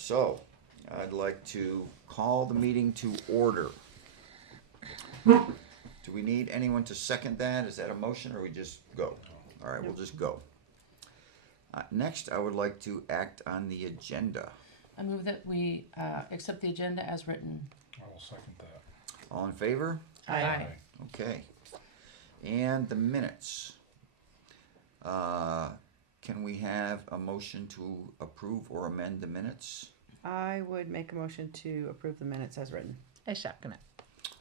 So, I'd like to call the meeting to order. Do we need anyone to second that? Is that a motion, or we just go? All right, we'll just go. Next, I would like to act on the agenda. I move that we accept the agenda as written. I will second that. All in favor? Aye. Okay. And the minutes. Can we have a motion to approve or amend the minutes? I would make a motion to approve the minutes as written. I second it.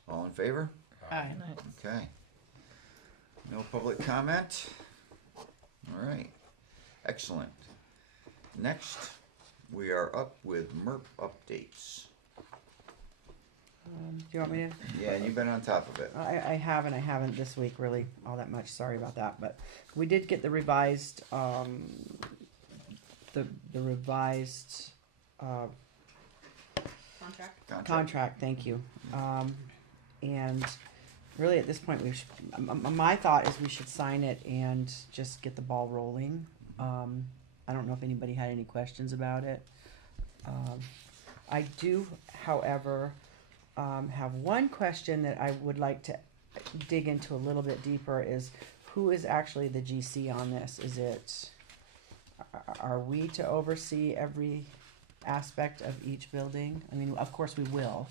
All in favor? Aye. Okay. No public comment? All right. Excellent. Next, we are up with MERP updates. Do you want me to? Yeah, you've been on top of it. I have and I haven't this week really all that much. Sorry about that. But we did get the revised, the revised contract. Thank you. And really at this point, we should, my thought is we should sign it and just get the ball rolling. I don't know if anybody had any questions about it. I do, however, have one question that I would like to dig into a little bit deeper is who is actually the GC on this? Is it, are we to oversee every aspect of each building? I mean, of course we will.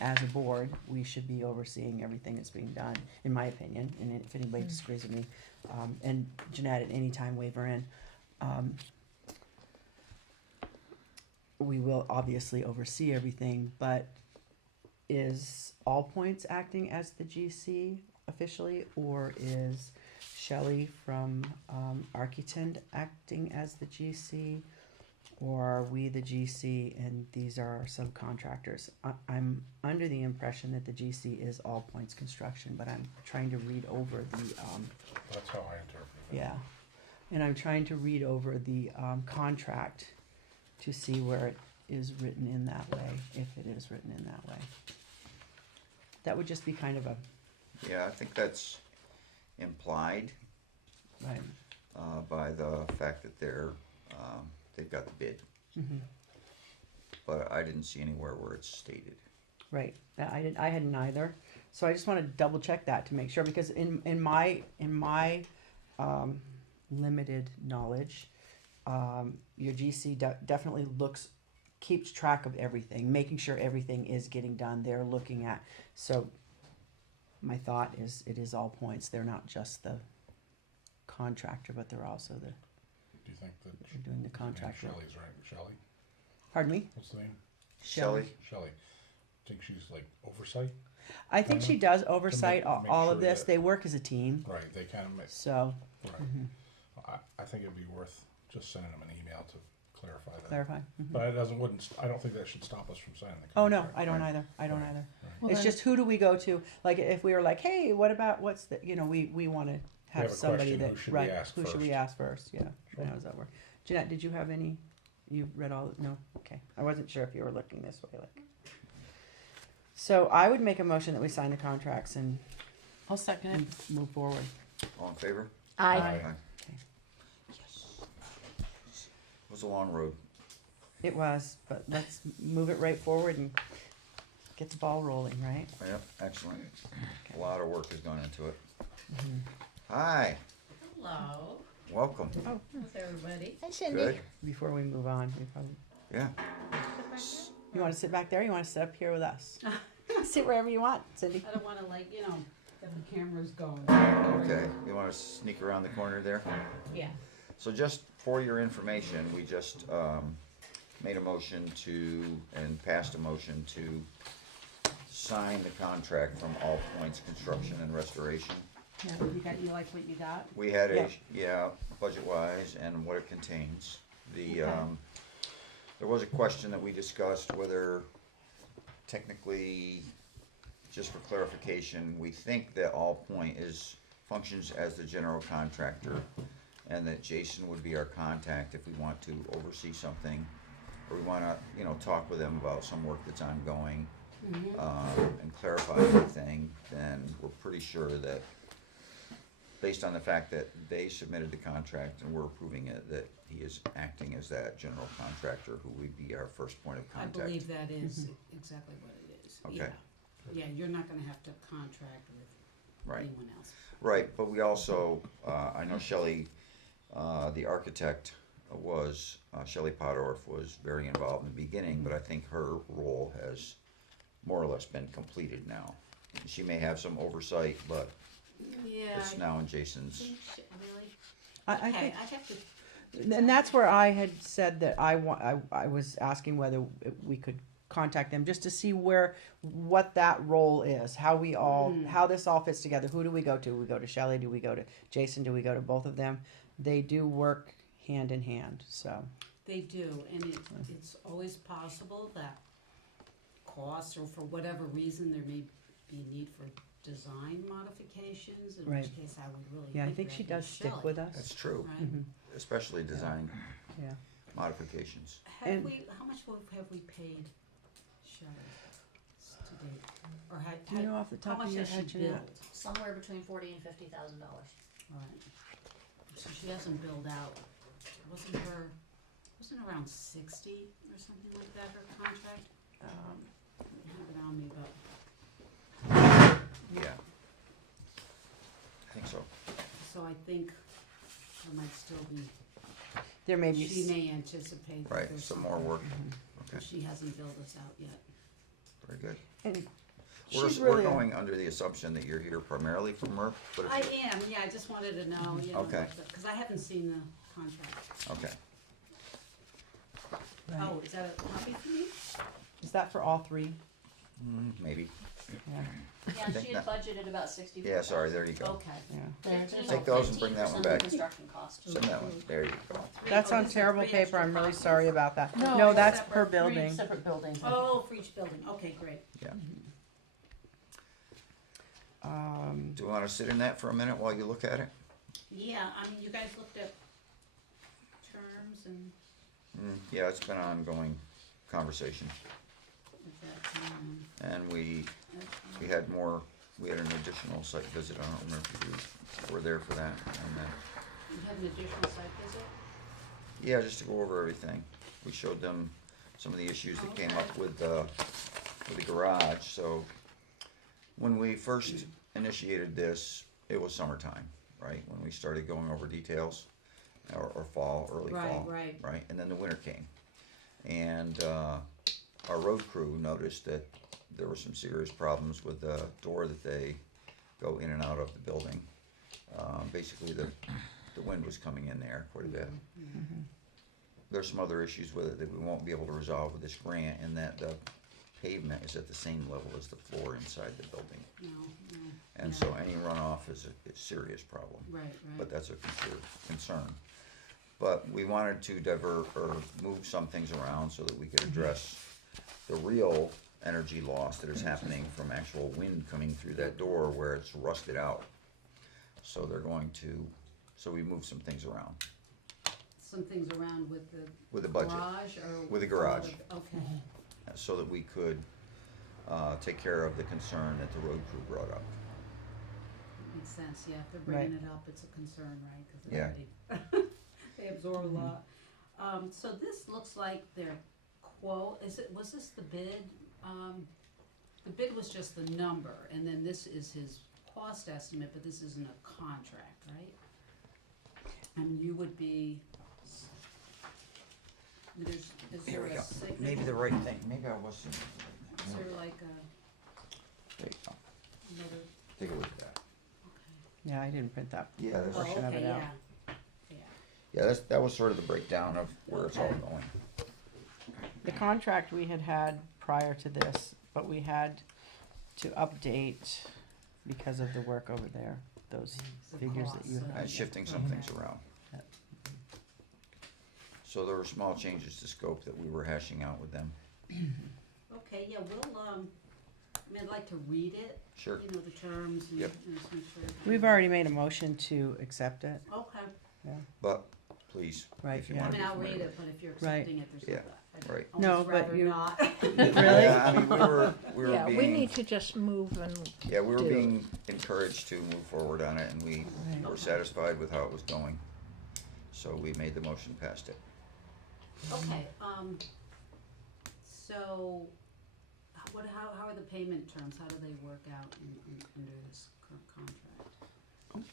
As a board, we should be overseeing everything that's being done, in my opinion, and if anybody disagrees with me. And Jeanette, at any time, waver in. We will obviously oversee everything, but is All Points acting as the GC officially, or is Shelley from Architent acting as the GC, or are we the GC and these are our subcontractors? I'm under the impression that the GC is All Points Construction, but I'm trying to read over the That's how I interpret it. yeah, and I'm trying to read over the contract to see where it is written in that way, if it is written in that way. That would just be kind of a, Yeah, I think that's implied right. by the fact that they've got the bid. Mm-hmm. But I didn't see anywhere where it's stated. Right. I hadn't either. So I just want to double check that to make sure, because in my limited knowledge, your GC definitely keeps track of everything, making sure everything is getting done. They're looking at, so my thought is it is All Points. They're not just the contractor, but they're also the, Do you think that they're doing the contract work. Shelley's right? Shelley? Pardon me? What's the name? Shelley? Shelley. Think she's like oversight? I think she does oversight make all sure of this. that- They work as a team. Right, they kind of make, So, right. mhm, I think it'd be worth just sending them an email to clarify that. clarify. Mhm. But it I don't think that should stop us from signing the Oh, no, contract. I don't Right. either. I don't Right. either. Well, It's then- just who do we go to? Like if we were like, hey, what about what's the, we want to have have a somebody question, that, who should we right, ask who should we first? ask first? Yeah. Sure. How does that work? Jeanette, did you have any, you read all, no? Okay. I wasn't sure if you were looking this way. Like. So I would make a motion that we sign the contracts and I'll second it. move forward. All in favor? Aye. Aye. Okay. Yes. It was a long road. It was, but let's move it right forward and get the ball rolling, right? Yep, excellent. A lot of work has gone into it. Mhm. Hi, Hello, welcome. Oh, how's everybody? Hi, Cindy. Good. before we move on, we probably, Yeah. you want to sit back there? You want to sit up here with us? Sit wherever you want, Cindy. I don't wanna get the cameras going. Okay. You want to sneak around the corner there? Yeah. So just for your information, we just made a motion and passed a motion to sign the contract from All Points Construction and Restoration. Yeah, you like what you got? We had Yeah. budget-wise and what it contains. There was a question that we discussed whether technically, just for clarification, we think that All Point functions as the general contractor, and that Jason would be our contact if we want to oversee something, or we want to, talk with them about some work that's ongoing, and clarify everything. Then we're pretty sure that, based on the fact that they submitted the contract and we're approving it, that he is is acting as that general contractor who would be our first point of I contact. believe that is exactly what it is. Okay. Yeah, you're not gonna have to contract with Right, anyone else. right, but we also, I know Shelley, the architect was, Shelley Podorf was very involved in the beginning, but I think her role has more or less been completed now. She may have some oversight, but Yeah. it's now in Jason's. Really? I Okay, think, I'd have to, and that's where I had said that I was asking whether we could contact them just to see what that role is, how we all, how this all fits together. Who do we go to? We go to Shelley? Do we go to Jason? Do we go to both of them? They do work hand in hand, so. they do, and it's always possible that costs or for whatever reason, there may be a need for design modifications, in Right. which case I would really Yeah, I think think that she would does be stick Shelley, with us. That's true, Right? especially design Yeah. modifications. Have we, how much have we paid Shelley to date? Or Do you know off the how top of much your has head, she Jeanette? billed? Somewhere between $40,000 and $50,000. Right. So she hasn't billed out, wasn't around 60 or something like that, her contract? I have it on me, but, Yeah. I think so. so I think there might still be, There may be. she may anticipate that Right, there's some more work. but Okay, she hasn't billed us out yet. very good. And We're, she's we're really. going under the assumption that you're here primarily for MERP, but I if, am, yeah, I just wanted to know, you know, Okay. because I haven't seen the contract. okay. Right. Oh, is that a copy for me? Is that for all three? Maybe. Yeah, Yeah, think she had that- budgeted about 60. Yeah, sorry, there you go. Okay. yeah. There, Take those and bring that one 15% back. Construction cost. Send that one, there you go. That's Oh, on these are terrible three paper, extra I'm really copies. sorry about that. No, No, it's that's separate, per three building. separate buildings. Oh, for each building, okay, great. Yeah. Um, Do you wanna sit in that for a minute while you look at it? Yeah, I mean, you guys looked at terms and Yeah, it's been an ongoing conversation, is that, and we had an additional site visit, I don't remember if you were there for that, and then, you had an additional site visit? yeah, just to go over everything. We showed them some of the issues that came up with the garage, so when we first initiated this, it was summertime, right, when we started going over details, or fall, early Right, fall. right. Right, and then the winter came, and, our road crew noticed that there were some serious problems with the door that they go in and out of the building. Basically, the wind was coming in there quite a bit. There's some other issues with it that we won't be able to resolve with this grant, in that the pavement is at the same level as the floor inside the building. No, And Yeah. so any runoff is a serious problem, right, but right. that's a concern. But we wanted to divert or move some things around so that we could address the real energy loss that is happening from actual wind coming through that door where it's rusted out. So so we moved some things around Some things around with with the the budget, garage or? With the garage. Okay, so that we could, take care of the concern that the road crew brought up. makes sense, yeah, if they're bringing it up, it's a concern, right? 'Cause they Yeah. already- They absorb a lot. So this looks like their quote, was this the bid? The bid was just the number, and then this is his cost estimate, but this isn't a contract, right? And you would be, is there a signature? Maybe the right thing, maybe I wasn't. Is there like a, There you go. another, Take a look at that. okay. yeah, I didn't print that. Yeah, Oh, Portion of okay, it out. yeah, yeah. Yeah, that was sort of the breakdown of where it's all Okay. going. The contract we had prior to this, but we had to update because of the work over there, those The figures that you cost, had. And shifting some things around. Yep. So there were small changes to scope that we were hashing out with them. Okay, yeah, we'll, I mean, I'd like to read it, Sure. you know, the terms and, Yep. and just make sure. We've already made a motion to accept it, Okay, But please, Right, if you yeah. I want mean, to I'll be read familiar. it, but if you're Right. accepting it, there's Yeah, no, right. No, almost but rather you- not. Really? Yeah, I mean, we were Yeah, we being, need to just move and, yeah, we were do. being encouraged to move forward on it, and we Right. were satisfied with how it was going. So we made the motion, passed it. Okay, so, how are the payment terms, how do they work out under this current contract?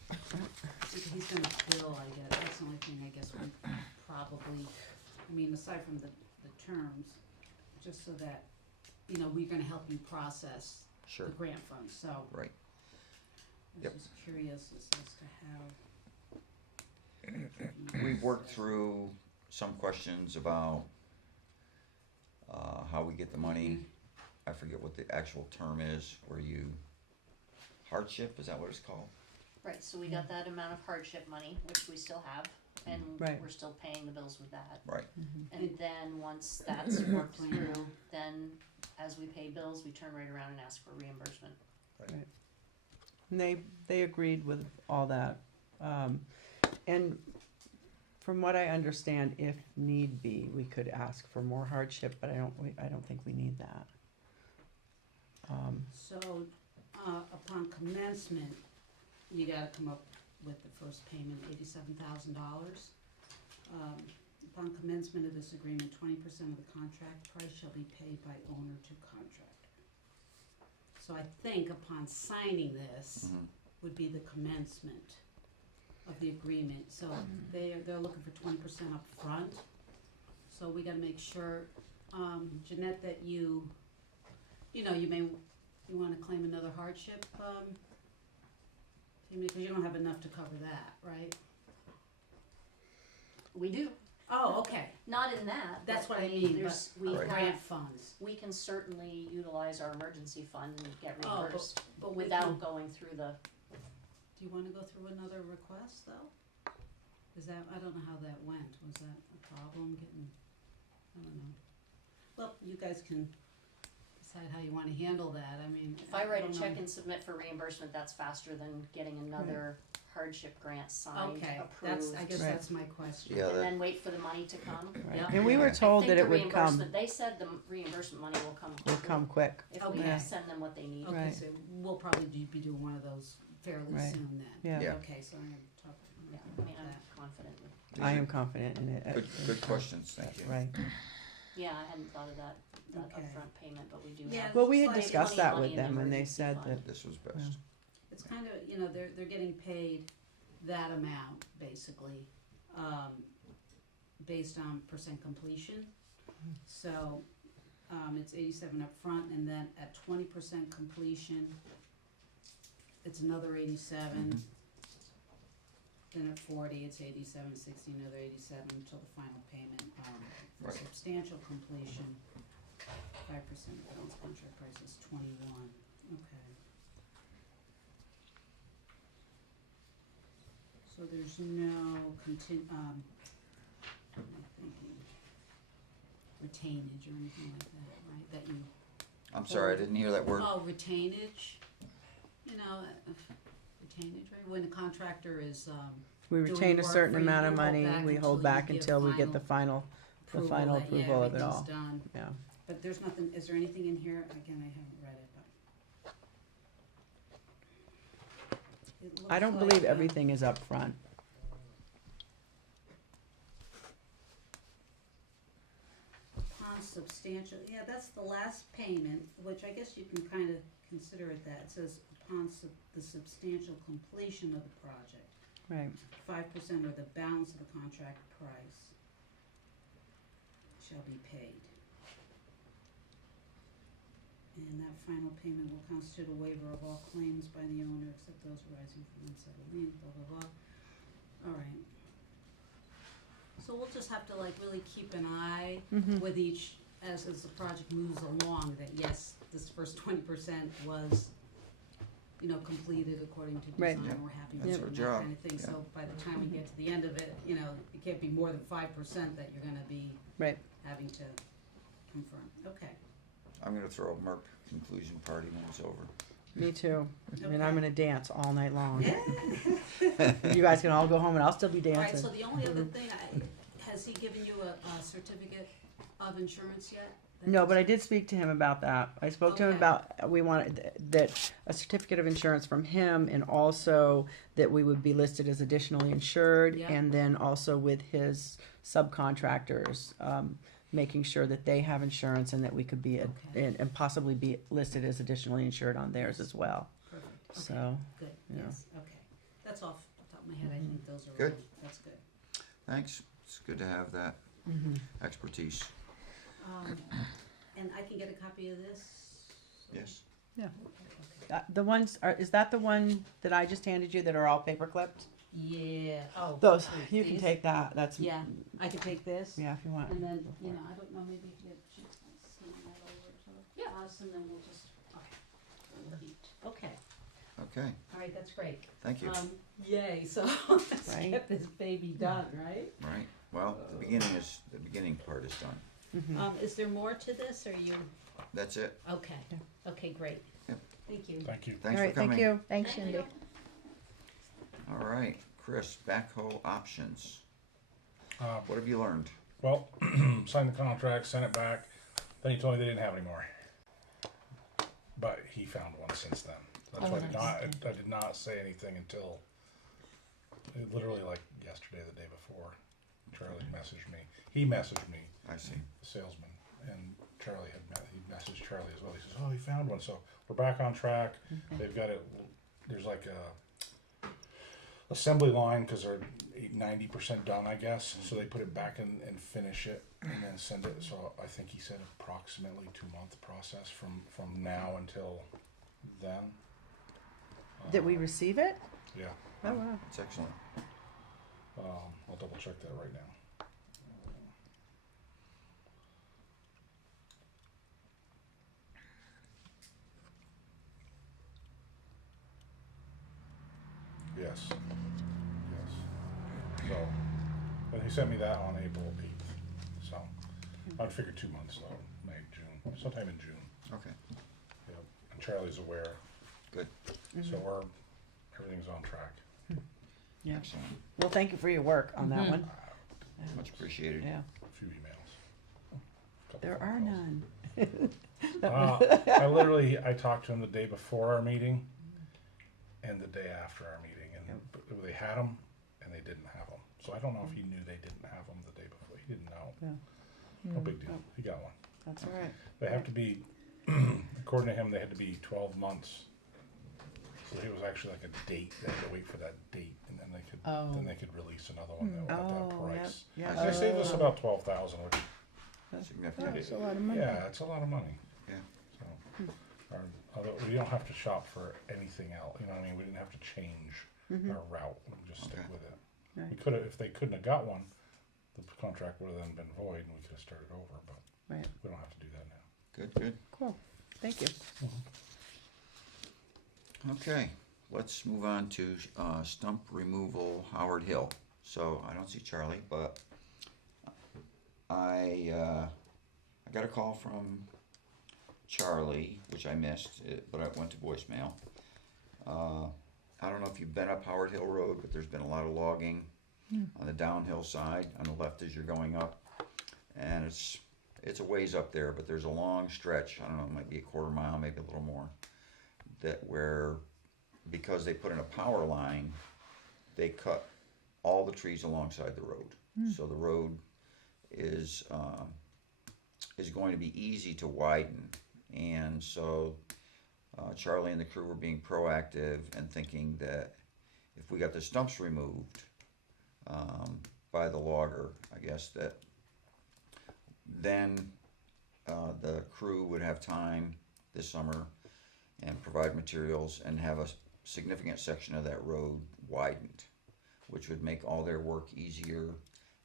He's gonna bill, I guess, that's the only thing I guess we probably, I mean, aside from the terms, just so that, you know, we're gonna help you process Sure. the grant funds, so. Right. I Yep. was just curious as to how. We've worked through some questions about how we get the money. I forget what the actual term is, where you, hardship, is that what it's called? Right, so we got that amount of hardship money, which we still have, and Right. we're still paying the bills with that. Right. And then, once that's worked through, then as we pay bills, we turn right around and ask for reimbursement. And they agreed with all that. And from what I understand, if need be, we could ask for more hardship, but I don't think we need that. So, upon commencement, you gotta come up with the first payment, $87,000. Upon commencement of this agreement, 20% of the contract price shall be paid by owner to contractor. So I think upon signing this Mhm. would be the commencement of the agreement. So they're looking for 20% up front. So we gotta make sure, Jeanette, that you wanna claim another hardship, because you don't have enough to cover that, right? We do, Oh, okay, not in that. That's but what I mean, there's- but we Right. grant have, funds. we can certainly utilize our emergency fund and get Oh, reimbursed but we without can- going through the, Do you wanna go through another request, though? Is that, I don't know how that went, was that a problem getting, I don't know. Well, you guys can decide how you wanna handle that, I mean. if I write a don't check know. and submit for reimbursement, that's faster than getting another hardship grant signed, Okay, approved. I guess Right. that's my question. Yeah, And that, then wait for the money to come. Right. Yeah. And we were I told think that the it would come, reimbursement- They said the reimbursement money will come would quickly come quick. if Okay. we Yeah. send them what they need. Okay, Right. so we'll probably be doing one of those fairly Right. soon then. Yeah. Yeah. Okay, so I'm gonna talk Yeah, about I mean, I'm that. confident with, I am confident in it. good questions, thank you. Right. yeah, I hadn't thought of that Okay. upfront payment, but we do Yeah. have. Well, we had Looks like discussed plenty of that money with in the them and they emergency said fund. that, This was yeah. best. It's kind of, they're getting paid that amount, basically, based on percent completion. So, it's 87 up front, and then at 20% completion, it's another 87. Then at 40, it's 87, 60, another 87 until the final payment. For Right. substantial completion, 5% of the balance contract price is 21. Okay. So there's no what am I thinking? Retainage or anything like that, right? That you, I'm sorry, I didn't hear that word. oh, retainage, retainage, right? When a contractor is, we doing retain a work certain for you, amount of you hold money, back we until hold you back give until we get the final approval final that, yeah, approval of it everything's all. done. Yeah. But there's nothing, is there anything in here? Again, I haven't read it, but. It I looks don't like, believe everything is up front. Upon substantial, yeah, that's the last payment, which I guess you can kind of consider it that. It says upon the substantial completion of the project, Right. 5% or the balance of the contract price shall be paid. And that final payment will constitute a waiver of all claims by the owner except those arising from unsettled lien, blah, blah, blah. All right. So we'll just have to like really keep an eye with each, as the project moves along, that yes, this first 20% was, completed according to Right. design, Yeah. we're happy That's with it our and job. that kind of thing. Yeah. So by the time we get to the end of it, it can't be more than 5% that you're gonna be Right. having to confirm. Okay. I'm gonna throw a Merc conclusion party when it's over. Me too. And I'm Okay. gonna dance all night long. You guys can all go home and I'll still be All right, dancing. so the only other thing, has he given you a certificate of insurance yet? No, but I did speak to him about that. I spoke to him Okay. about, we wanted that a certificate of insurance from him, and also that we would be listed as additionally insured, Yeah. and then also with his subcontractors, making sure that they have insurance and that we could be, Okay. and possibly be listed as additionally insured on theirs as well. Perfect. Okay. So, Good, yeah. yes, okay. That's off the top of my head, I think those are Good. really, that's good. Thanks. It's good to have that expertise. And I can get a copy of this? Yes. Okay. the ones, is that the one that I just handed you that are all paper clipped? Yeah, oh. Those, wait, you can these? take that, that's, Yeah, I can take this? yeah, if you want. And then, you know, I don't know, maybe if you have sheets, I'll send that over to us, and then we'll just, okay. Okay. All right, that's great. Thank you. Yay, so let's Right. get this baby done, right? Right. Well, the beginning part is done. Is there more to this, or you, That's it. okay, okay, great. Yep. Thank you. Thank you. All Thanks right, for coming. thank you. Thanks, Cindy. All right, Chris, backhoe options. Uh, What have you learned? Well, signed the contract, sent it back. Then he told me they didn't have any more. But he found one since then. That's why I did not say anything until literally like yesterday, the day before. Charlie messaged me. He messaged me, I see. the salesman, and Charlie he messaged Charlie as well. He says, "Oh, he found one." So we're back on track. They've got it. There's like a assembly line because they're 90% done, I guess. So they put it back in and finish it and then send it. So I think he said approximately 2-month process from now until then. Did we receive it? Yeah. Oh, wow. It's excellent. I'll double check that right now. Yes. So, but he sent me that on April 8th. So, I'd figure 2 months though, May, June, sometime in June. Okay. Yep. And Charlie's aware. Good. So everything's on track. Yeah. Excellent. Well, thank you for your work on that one. Much appreciated. Yeah. A few emails. Couple There phone are calls. none. I talked to him the day before our meeting and the day after our meeting, and they had them and they didn't have them. So I don't know if he knew they didn't have them the day before. He didn't know. Yeah. No big deal. He got one. That's all right. They have to be, according to him, they had to be 12 months. So it was actually like a date. They had to wait for that date, and then they could release another one at that Oh, price. yeah. They saved us about 12,000, which Significant. That's a lot of money. yeah, it's a lot of money. Yeah. So, although we don't have to shop for anything else. You know what I mean? We didn't have to change our route. We just stick Okay. with it. Right. We could have, if they couldn't have got one, the contract would have then been void, and we could have started over. But Right. we don't have to do that now. Good, good. Cool. Thank you. Okay, let's move on to stump removal, Howard Hill. So I don't see Charlie, but I got a call from Charlie, which I missed, but it went to voicemail. I don't know if you've been up Howard Hill Road, but there's been a lot of logging on the downhill side, on the left as you're going up, and it's a ways up there, but there's a long stretch. I don't know, it might be a quarter mile, maybe a little more. That where, because they put in a power line, they cut all the trees alongside the road. So the road is going to be easy to widen, and so Charlie and the crew were being proactive and thinking that if we got the stumps removed by the logger, I guess that then the crew would have time this summer and provide materials and have a significant section of that road widened, which would make all their work easier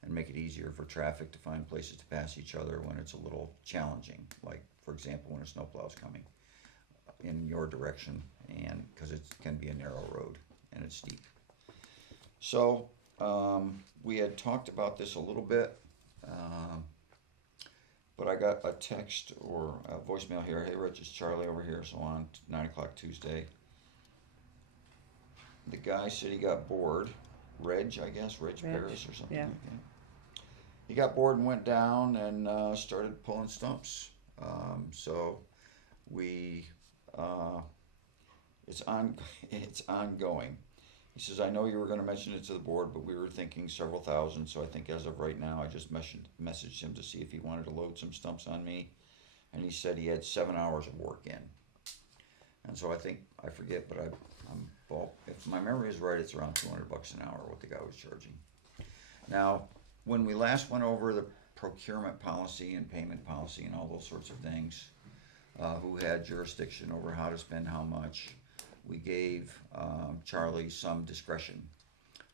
and make it easier for traffic to find places to pass each other when it's a little challenging, like for example when a snowplow's coming in your direction, and because it can be a narrow road and it's steep. So we had talked about this a little bit, but I got a text or a voicemail here. Hey Rich, it's Charlie over here. So on 9 o'clock Tuesday, the guy said he got bored. Reg, I guess, Reg Paris or something yeah. like he got bored and went down and started pulling stumps. So we it's ongoing. He says, I know you were going to mention it to the board, but we were thinking several thousand. So I think as of right now, I just messaged him to see if he wanted to load some stumps on me, and he said he had 7 hours of work in. And so I forget, but if my memory is right, it's around $200 an hour what the guy was charging. Now, when we last went over the procurement policy and payment policy and all those sorts of things, who had jurisdiction over how to spend how much, we gave Charlie some discretion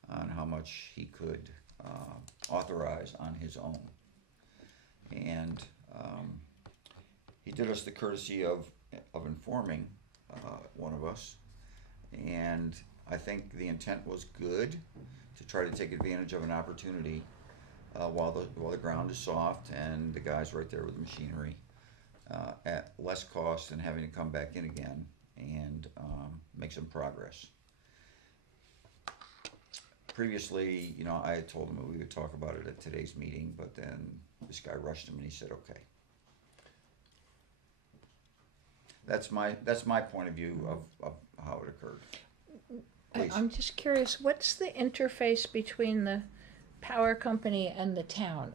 on how much he could authorize on his own. And he did us the courtesy of informing one of us, and I think the intent was good, to try to take advantage of an opportunity while the ground is soft and the guy's right there with the machinery, at less cost than having to come back in again and make some progress. Previously, I had told him that we would talk about it at today's meeting, but then this guy rushed him and he said, okay. That's my point of view of how it occurred. Please. I'm just curious, what's the interface between the power company and the town?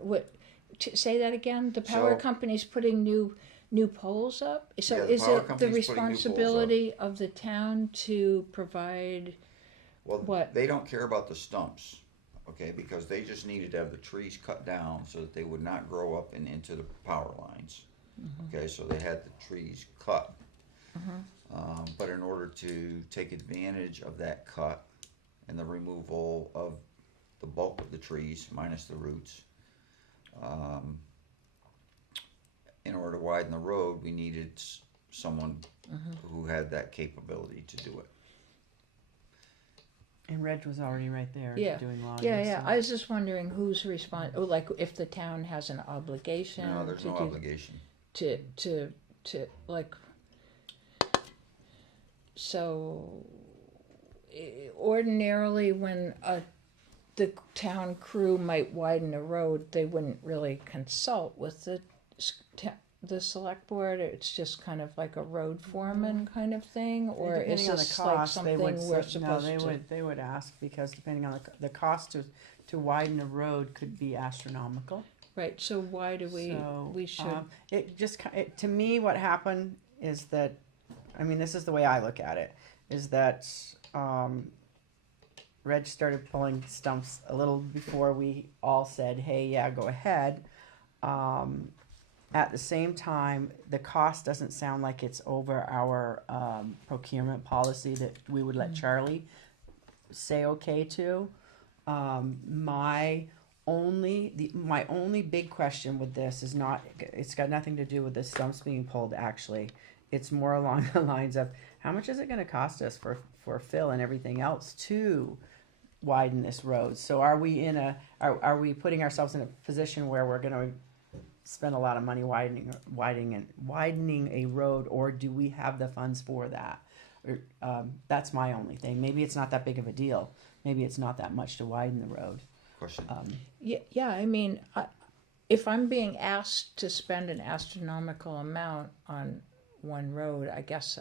Say that again? The power company's putting new poles up? So Yeah, the is power it the company's putting new poles up. responsibility of the town to provide Well, what? they don't care about the stumps, okay, because they just needed to have the trees cut down so that they would not grow up and into the power lines. Okay, so they had the trees cut. But in order to take advantage of that cut and the removal of the bulk of the trees, minus the roots, in order to widen the road, we needed someone who had that capability to do it. And Reg was already right there Yeah. doing logging. Yeah. so- I was just wondering who's responsible, like if the town has an obligation. No, there's to no do- obligation. to like, so ordinarily when the town crew might widen a road, they wouldn't really consult with the select board. It's just kind of like a road foreman kind of thing, or is Depending on the this like cost, they something would we're say- no, supposed to? they would ask, because depending on the cost to widen a road could be astronomical. Right. So why do So, we should? To me, what happened is that, this is the way I look at it, is that Reg started pulling stumps a little before we all said, hey, yeah, go ahead. At the same time, the cost doesn't sound like it's over our procurement policy that we would let Charlie say okay to. My only big question with this is it's got nothing to do with the stumps being pulled, actually. It's more along the lines of, how much is it going to cost us for fill and everything else to widen this road? So are we putting ourselves in a position where we're going to spend a lot of money widening a road, or do we have the funds for that? That's my only thing. Maybe it's not that big of a deal. Maybe it's not that much to widen the road. Question. Yeah. If I'm being asked to spend an astronomical amount on one road, I guess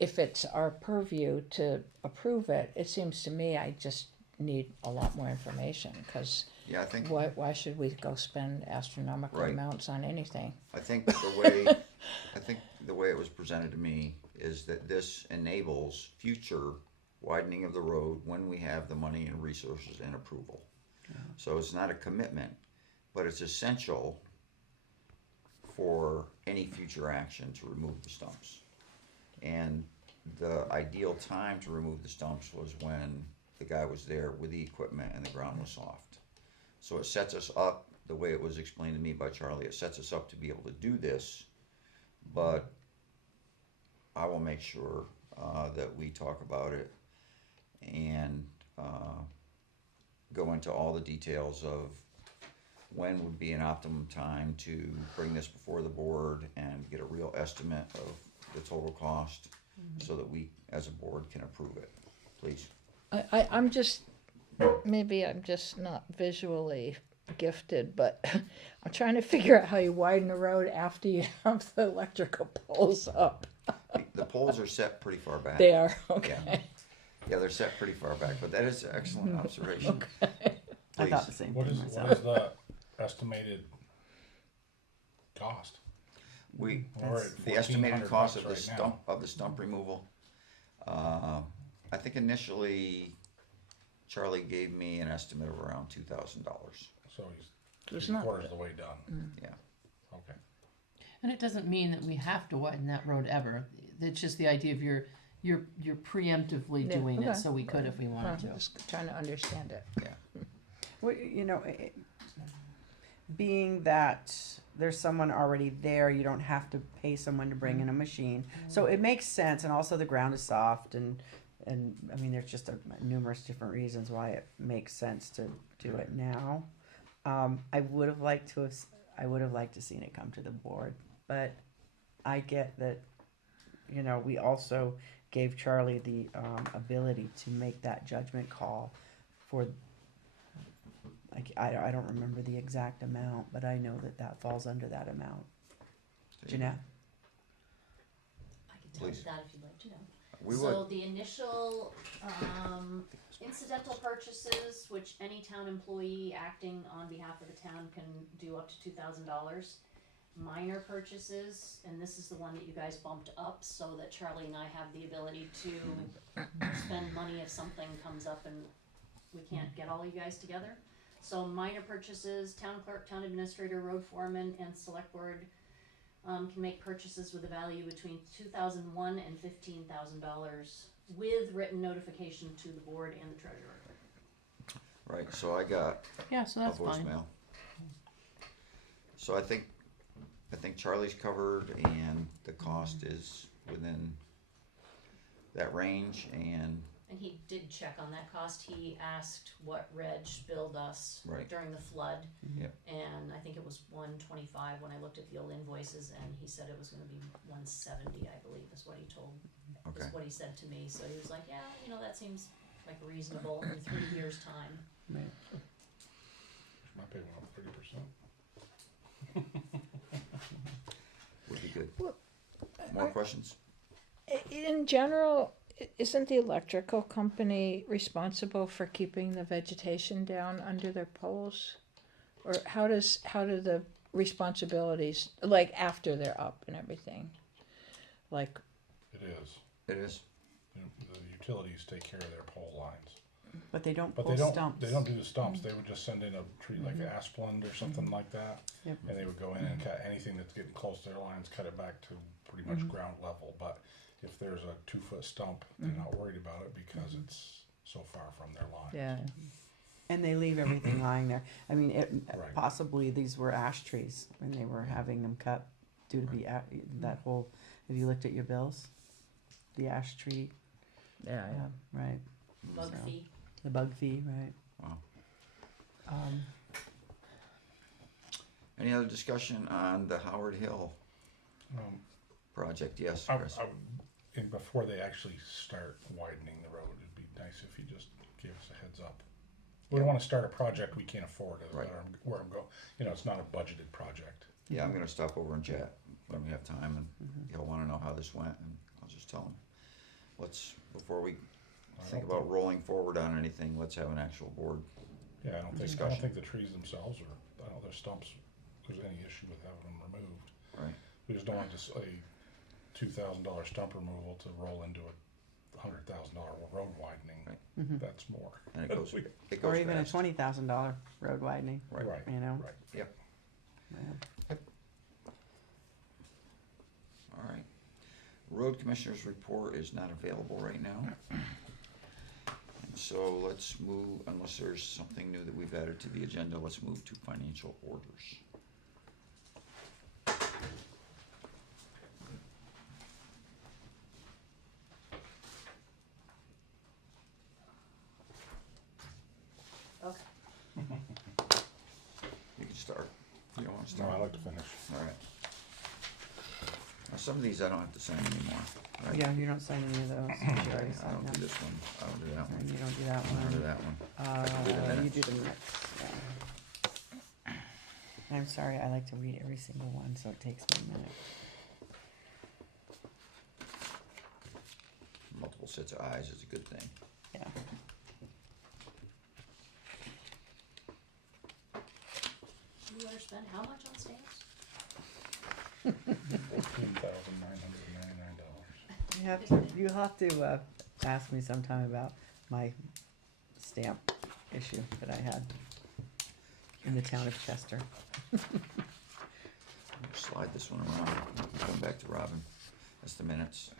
if it's our purview to approve it, it seems to me I just need a lot more information, because Yeah, I think why should we go spend astronomical Right. amounts on anything? I think the way it was presented to me is that this enables future widening of the road when we have the money and resources and approval. So it's not a commitment, but it's essential for any future action to remove the stumps. And the ideal time to remove the stumps was when the guy was there with the equipment and the ground was soft. So it sets us up, the way it was explained to me by Charlie, it sets us up to be able to do this, but I will make sure that we talk about it and go into all the details of when would be an optimum time to bring this before the board and get a real estimate of the total cost, so that we as a board can approve it. Please. I'm just not visually gifted, but I'm trying to figure out how you widen a road after you have the electrical poles up. The poles are set pretty far back. They are, okay. Yeah, they're set pretty far back, but that is an excellent observation. I thought the Please. same What thing is myself. the estimated cost? We, We're at the estimated $1,400 cost of the right now. stump, of the stump removal, I think initially Charlie gave me an estimate of around $2,000. So It's he's not 3/4 of the way done. Yeah. Okay. And it doesn't mean that we have to widen that road ever. It's just the idea of you're preemptively Yeah, doing okay. it, so we could if we I'm wanted to. just trying to understand it. Well, you know, being that there's someone already there, you don't have to pay someone to bring in a machine. So it makes sense, and also the ground is soft, and I mean, there's just numerous different reasons why it makes sense to do it now. I would have liked to seen it come to the board, but I get that, you know, we also gave Charlie the ability to make that judgment call for. I don't remember the exact amount, but I know that falls under that amount. Jeanette? I can tell you Please. that if you'd like to know. We So would, the initial incidental purchases, which any town employee acting on behalf of the town can do up to $2,000. Minor purchases, and this is the one that you guys bumped up so that Charlie and I have the ability to spend money if something comes up and we can't get all you guys together. So minor purchases, town clerk, town administrator, road foreman, and select board can make purchases with a value between $2,001 and $15,000 with written notification to the board and the treasurer. right, so I got Yeah, so a that's fine. voicemail. So I think Charlie's covered and the cost is within that range, and And he did check on that cost. He asked what Reg billed us Right. during the flood. Yep. And I think it was 125 when I looked at the old invoices, and he said it was gonna be 170, I believe, is what he okay, is what he said to me. So he was like, yeah, you know, that seems like reasonable in 3 years' time. Right. My pay went up 30%. would be good. Well, More questions? In general, isn't the electrical company responsible for keeping the vegetation down under their poles? Or how do the responsibilities, like after they're up and everything? Like, It is. It is. You know, the utilities take care of their pole lines. But they don't But pull they don't, stumps. they don't do the stumps, they would just send in a tree like an asplund or something like that. Yep. And they would go in and cut anything that's getting close to their lines, cut it back to pretty much ground level. But if there's a 2-foot stump, they're not worried about it because it's so far from their line. yeah, And they leave everything lying there. I mean, Right. possibly these were ash trees when they were having them cut due to be that whole. Have you looked at your bills? The ash tree, yeah, yeah. right? Bug So- fee. The bug fee, right? Wow. Any other discussion on the Howard Hill Um, project? Yes, I Chris. would, and before they actually start widening the road, it'd be nice if you just gave us a heads up. We don't wanna start a project we can't afford, is Right. where I'm going. You know, it's not a budgeted project. Yeah, I'm gonna stop over and chat when we have time, and he'll wanna know how this went, and I'll just tell him. Before we think about rolling forward on anything, let's have an actual board. Yeah, I don't Discussion. think the trees themselves are, I don't know, their stumps, there's any issue with having them removed. Right. We just don't want just a $2,000 stump removal to roll into a $100,000 road widening. Right. That's more. And it goes Or even fast. a $20,000 road widening. Right. Right, You know. right. Yep. Yeah. All right. Road Commissioner's report is not available right now. And so let's move, unless there's something new that we've added to the agenda, let's move to financial orders. Okay. You can start. You don't want to No, start? I like to finish. All right. Now, some of these I don't have to sign anymore, right? Yeah, you don't sign any of those. You already Okay, I signed don't do them. this one, I don't do that And one, you don't do that I don't do one. that one. I can do the You minutes. do the minutes, yeah. I'm sorry, I like to read every single one, so it takes me a minute. Multiple sets of eyes is a good thing. Yeah. You ever spend how much on stamps? $14,999. You have to ask me sometime about my stamp issue that I had in the town of Chester. Slide this one around. Going back to Robin. That's the minutes.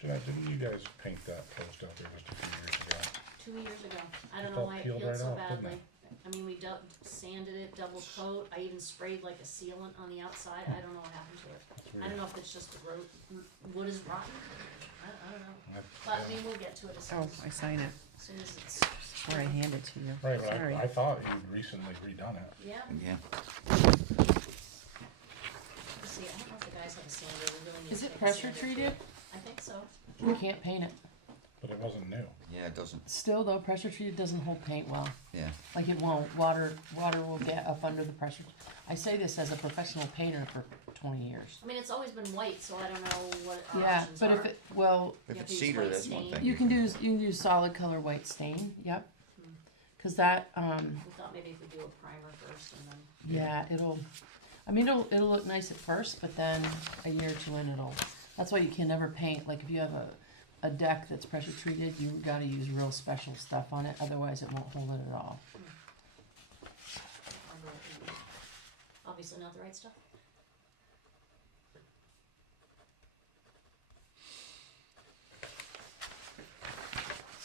Jeanette, didn't you guys paint that post out there just a few years ago? 2 years ago. I don't It know all why it peeled peeled right so off, didn't badly. it? I mean, we sanded it, double coat. I even sprayed like a sealant on the outside. I don't know what happened to it. That's I weird. don't know if it's just the wood is rotten. I don't know. I- But I mean, we'll get to it as soon Oh, as, I sign it as, soon as it's. before I hand it to you. Right, but Sorry. I thought you'd recently redone it. Yeah. Yeah. Let's see. I don't know if the guys have a sander. We really need Is to it take a pressure sander, treated? too. I think so. You can't paint it. But it wasn't new. Yeah, it doesn't. Still though, pressure treated doesn't hold paint well. Yeah. Like it won't. Water will get up under the pressure. I say this as a professional painter for 20 years. I mean, it's always been white, so I don't know what our Yeah, options but are. if it, well, If You have it's to use cedar, white that's one stain. thing. you can do solid color white stain. Yep. Cause that, We thought maybe if we do a primer first and then. yeah, it'll look nice at first, but then a year or two in that's why you can never paint, like if you have a deck that's pressure treated, you gotta use real special stuff on it, otherwise it won't hold it at all. Obviously not the right stuff.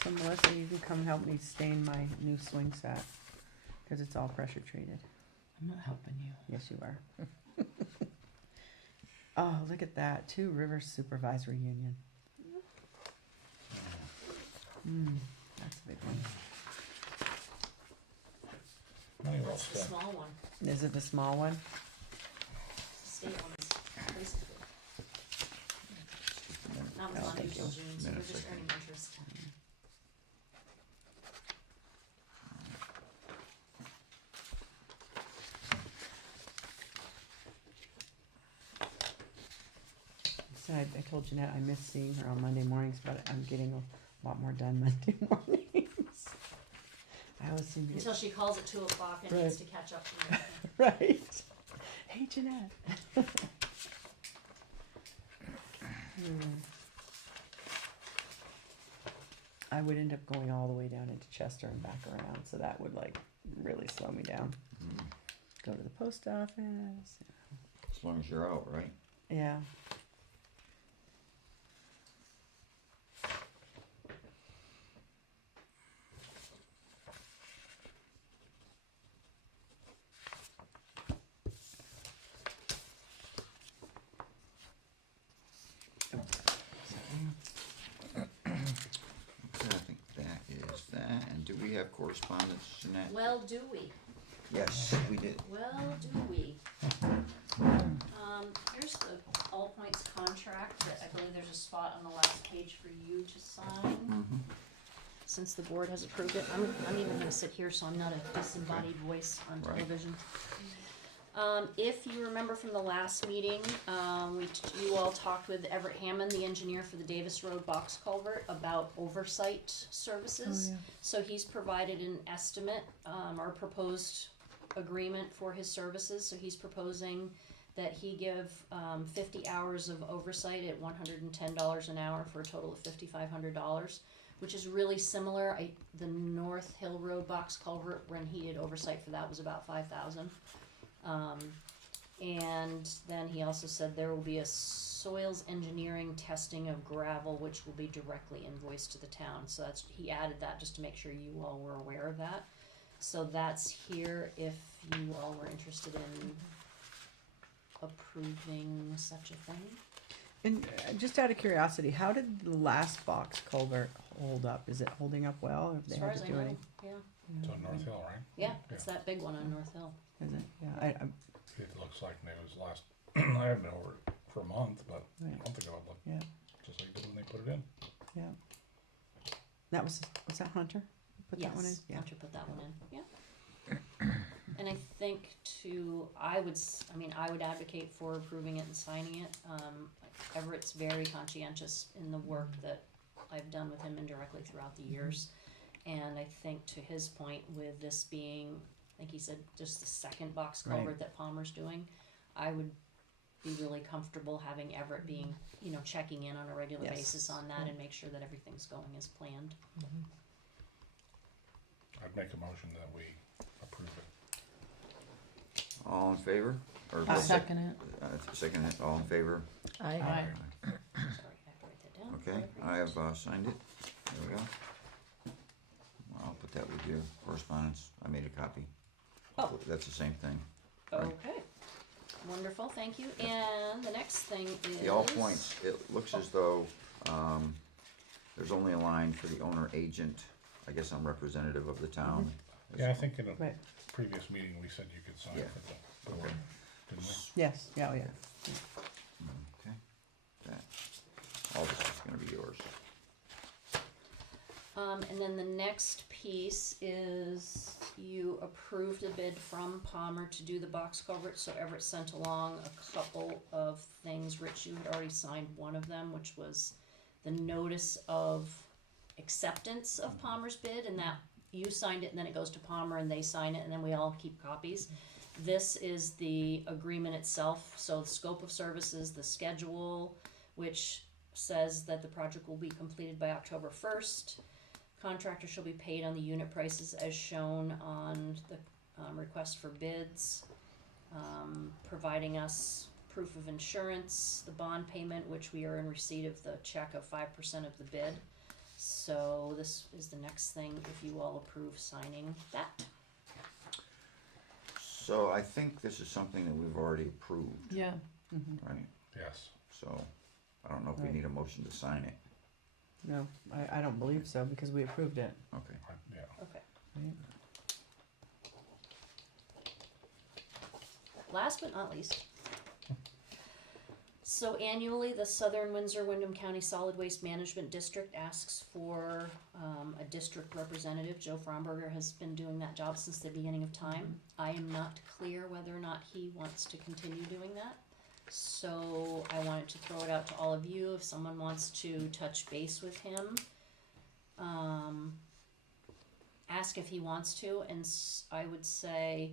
So Melissa, you can come help me stain my new swing set, cause it's all pressure treated. I'm not helping you. Yes, you are. Oh, look at that, Two Rivers Supervisory Union. That's a big one. Money well That's the spent. small one. Is it the small one? The state one is basically. Not with Oh, money thank until you. June, so we're Minutes, just I earning think. interest. So I told Jeanette I miss seeing her on Monday mornings, but I'm getting a lot more done Monday mornings. I always seem to Until get, she calls at 2 o'clock and needs to catch up to me. right. Hey, Jeanette. I would end up going all the way down into Chester and back around, so that would like really slow me down. Go to the post office. As long as you're out, right? Yeah. Okay, I think that is that. And do we have correspondence, Jeanette? Well, do we? Yes, we did. Well, do we? Here's the all points contract that I believe there's a spot on the last page for you to sign. Since the board has approved it, I'm even gonna sit here so I'm not a disembodied voice on Right. television. If you remember from the last meeting, you all talked with Everett Hammond, the engineer for the Davis Road box culvert, about oversight services. So he's provided an estimate, or proposed agreement for his services, so he's proposing that he give, 50 hours of oversight at $110 an hour for a total of $5,500, which is really similar. The North Hill Road box culvert, when he did oversight for that, was about 5,000. And then he also said there will be a soils engineering testing of gravel, which will be directly invoiced to the town. So he added that just to make sure you all were aware of that. So that's here if you all were interested in approving such a thing. And just out of curiosity, how did the last box culvert hold up? Is it holding up well? Have they As far had as to I do know, any? yeah. It's on North Hill, right? Yeah, it's that big one on North Hill. Is it? Yeah. It looks like maybe it was last, I haven't been over it for a month, but a Right. month ago it looked Yeah. just like it did when they put it in. Yeah. That was that Hunter? put that one in? Yes, Yeah. want to put that one in, yeah. And I think I would advocate for approving it and signing it. Everett's very conscientious in the work that I've done with him indirectly throughout the years. And I think to his point, with this being, I think he said just the second box culvert Right. that Palmer's doing, I would be really comfortable having Everett being, checking in on a regular Yes. basis on that and make sure that everything's going as planned. I'd make a motion that we approve it. All in favor? Or I'll second it. Second it, all in favor? I, Aye. Sorry, I have to write that down. Okay, I have signed it. There we go. Well, I'll put that with your correspondence. I made a copy. Oh. That's the same thing. Okay, wonderful, thank you. And the next thing is. The all points, it looks as though, there's only a line for the owner agent. I guess I'm representative of the town. Yeah, I think in a Right. previous meeting, we said you could sign Yeah. for the board, didn't we? Yes, yeah, oh, yeah. Okay, that, all this is gonna be yours. And then the next piece is you approved a bid from Palmer to do the box culvert, so Everett sent along a couple of things. Rich, you had already signed one of them, which was the notice of acceptance of Palmer's bid, and that you signed it and then it goes to Palmer and they sign it and then we all keep copies. This is the agreement itself, so the scope of services, the schedule, which says that the project will be completed by October 1st. Contractor shall be paid on the unit prices as shown on the request for bids, providing us proof of insurance, the bond payment, which we are in receipt of the check of 5% of the bid. So this is the next thing, if you all approve signing that. So I think this is something that we've already approved, Yeah, right? Yes. So I don't know if we Right. need a motion to sign it. No, I don't believe so, because we approved it. Okay. Yeah. Okay. Right. Last but not least. So annually, the Southern Windsor-Wyndham County Solid Waste Management District asks for a district representative. Joe Fromberger has been doing that job since the beginning of time. I am not clear whether or not he wants to continue doing that. So I wanted to throw it out to all of you, if someone wants to touch base with him. Ask if he wants to, and I would say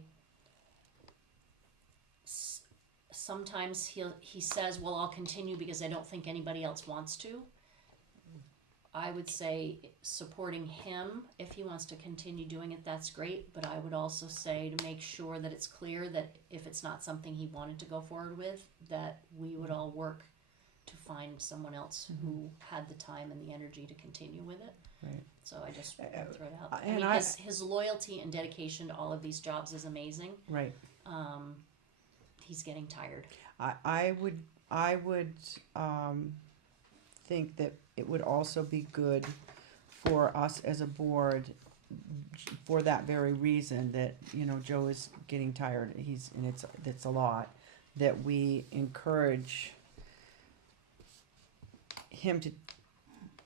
sometimes he says, well, I'll continue because I don't think anybody else wants to. I would say supporting him, if he wants to continue doing it, that's great, but I would also say to make sure that it's clear that if it's not something he wanted to go forward with, that we would all work to find someone else who had the time and the energy to continue with it. Right. So I just wanted to throw it out. I and mean, I- his loyalty and dedication to all of these jobs is amazing. Right. He's getting tired. I would think that it would also be good for us as a board, for that very reason, that, Joe is getting tired, it's a lot, that we encourage him to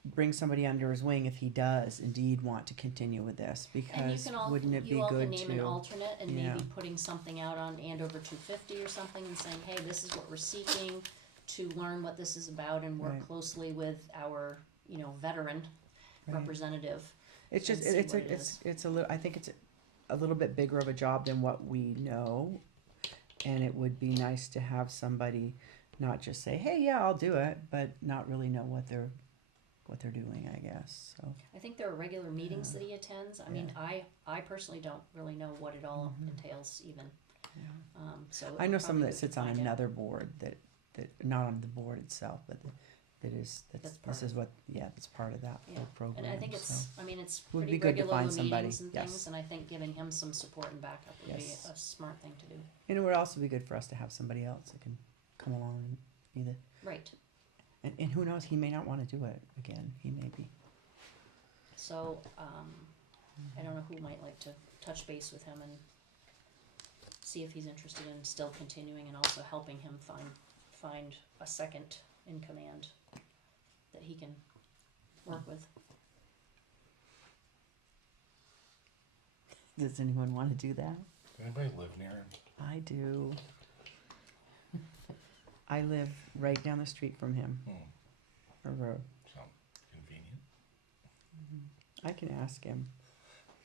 bring somebody under his wing if he does indeed want to continue with this, And you because can all, wouldn't it be you all can good name an to, alternate and Yeah. maybe putting something out on Andover 250 or something and saying, hey, this is what we're seeking, to learn what this is about and work Right. closely with our, veteran Right. representative. it's just, and see it's what a, it is. it's a little, I think it's a little bit bigger of a job than what we know, and it would be nice to have somebody not just say, hey, yeah, I'll do it, but not really know what they're doing, I guess, so. I think there are regular meetings that he attends. I mean, I personally don't really know what it all entails even. So I know it someone probably that sits on find out. another board that not on the board itself, but that's That's part this is what, that's part of that Yeah. whole program, And I think it's, so. I mean, it's Would pretty be good to regular find somebody, meetings and yes. things, and I think giving him some support and backup would Yes. be a smart thing to do. And it would also be good for us to have somebody else that can come along and either, Right. and who knows, he may not wanna do it again, he may be. So, I don't know who might like to touch base with him and see if he's interested in still continuing and also helping him find a second in command that he can work with. Does anyone want to do that? Anybody live near him? I do. I live right down the street from him, Hmm. a road. So convenient. I can ask him.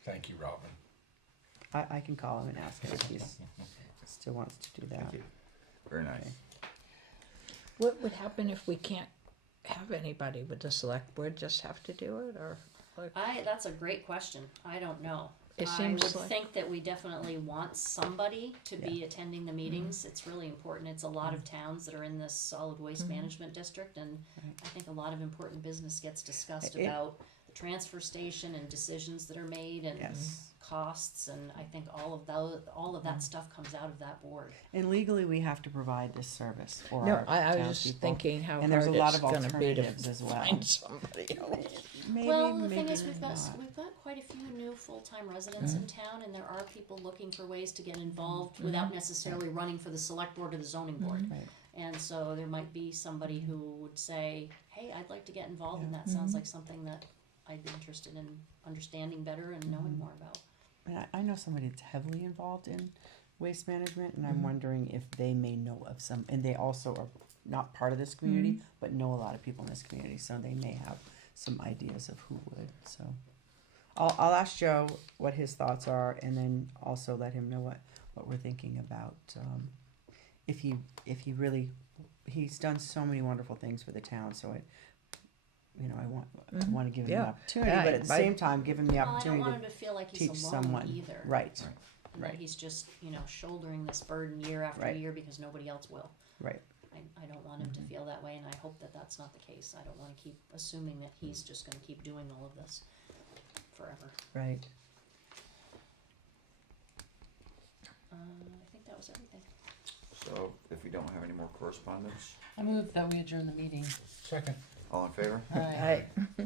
Thank you, Robin. I can call him and ask him if he still wants to do that. Thank you. Very nice. Okay. What would happen if we can't have anybody? Would the select board just have to do it, or like, That's a great question. I don't know. It I seems would like- think that we definitely want somebody to be attending the meetings. It's really important. It's a lot of towns that are in this solid waste management district, and Right. I think a lot of important business gets discussed It- about the transfer station and decisions that are made and Yes. costs, and I think all of that stuff comes out of that board. And legally, we have to provide this service for no? our I was just townspeople. thinking how And there's hard a lot it's of going to be to alternatives as well. find somebody else. Maybe, Well, the maybe thing is, we've got not. quite a few new full-time residents in town, and there are people looking for ways to get involved without necessarily running for the select board or the zoning board. Right. And so there might be somebody who would say, hey, I'd like to get involved, and that sounds like something that I'd be interested in understanding better and knowing more about. And I know somebody that's heavily involved in waste management, and I'm wondering if they may know of some, and they also are not part of this community, but know a lot of people in this community, so they may have some ideas of who would. So I'll ask Joe what his thoughts are, and then also let him know what we're thinking about. If he really, he's done so many wonderful things for the town, so I want to give him the Yeah. opportunity, Yeah, but at the I- same time, give him the Well, I don't opportunity want to him to feel like he's teach alone someone. either. Right, And right. that he's just, shouldering this burden year after Right. year because nobody else will. right. I don't want him to feel that way, and I hope that that's not the case. I don't want to keep assuming that he's just going to keep doing all of this forever. Right. I think that was everything. So if we don't have any more correspondence, I move that we adjourn the meeting. Second. all in favor? All right. I,